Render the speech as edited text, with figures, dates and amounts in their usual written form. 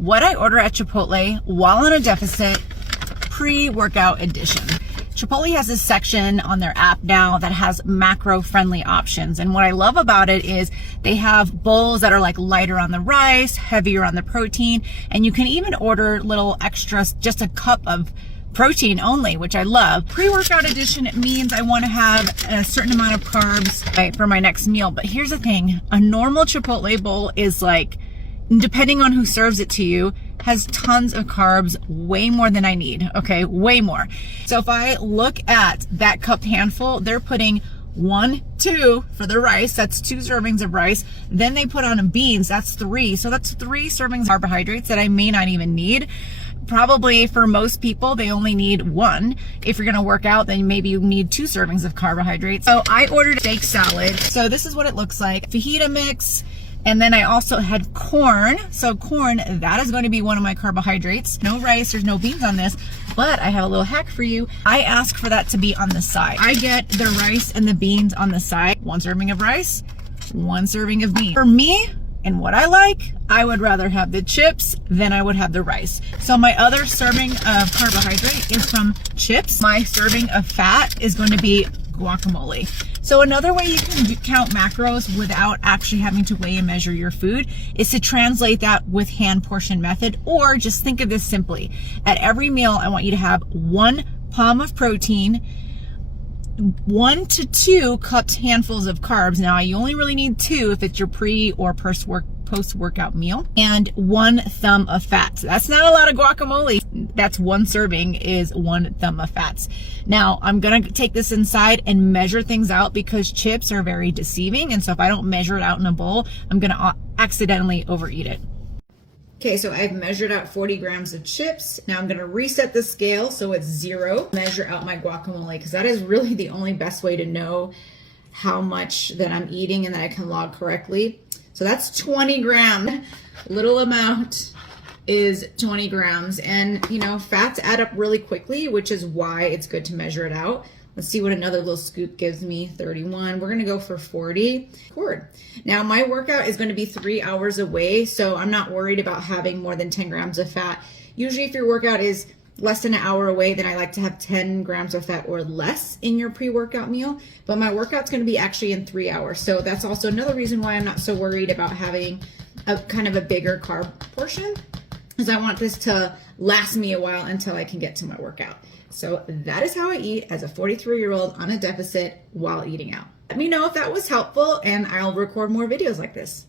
what I order at Chipotle while on a deficit, pre-workout edition. Chipotle has this section on their app now that has macro-friendly options. And what I love about it is they have bowls that are like lighter on the rice, heavier on the protein, and you can even order little extras, just a cup of protein only, which I love. Pre-workout edition, it means I want to have a certain amount of carbs for my next meal. But here's the thing, a normal Chipotle bowl is like, depending on who serves it to you, has tons of carbs, way more than I need, okay, way more. So if I look at that cupped handful, they're putting 2 for the rice, that's 2 servings of rice. Then they put on beans, that's 3. So that's 3 servings of carbohydrates that I may not even need. Probably for most people, they only need 1. If you're gonna work out, then maybe you need 2 servings of carbohydrates. So I ordered a steak salad. So this is what it looks like. Fajita mix. And then I also had corn. So corn, that is going to be one of my carbohydrates. No rice, there's no beans on this, but I have a little hack for you. I ask for that to be on the side. I get the rice and the beans on the side. 1 serving of rice, 1 serving of beans. For me, and what I like, I would rather have the chips than I would have the rice. So my other serving of carbohydrate is from chips. My serving of fat is going to be guacamole. So another way you can count macros without actually having to weigh and measure your food is to translate that with hand portion method, or just think of this simply. At every meal, I want you to have 1 palm of protein, 1 to 2 cupped handfuls of carbs. Now, you only really need 2 if it's your pre or post-workout meal, and 1 thumb of fats. That's not a lot of guacamole. That's 1 serving is 1 thumb of fats. Now, I'm gonna take this inside and measure things out because chips are very deceiving. And so if I don't measure it out in a bowl, I'm gonna accidentally overeat it. Okay, so I've measured out 40 grams of chips. Now I'm gonna reset the scale so it's 0. Measure out my guacamole, because that is really the only best way to know how much that I'm eating and that I can log correctly. So that's 20 grams. Little amount is 20 grams. And you know, fats add up really quickly, which is why it's good to measure it out. Let's see what another little scoop gives me. 31. We're gonna go for 40. Now my workout is gonna be 3 hours away, so I'm not worried about having more than 10 grams of fat. Usually if your workout is less than an hour away, then I like to have 10 grams of fat or less in your pre-workout meal. But my workout's gonna be actually in 3 hours. So that's also another reason why I'm not so worried about having a kind of a bigger carb portion, because I want this to last me a while until I can get to my workout. So that is how I eat as a 43-year-old on a deficit while eating out. Let me know if that was helpful, and I'll record more videos like this.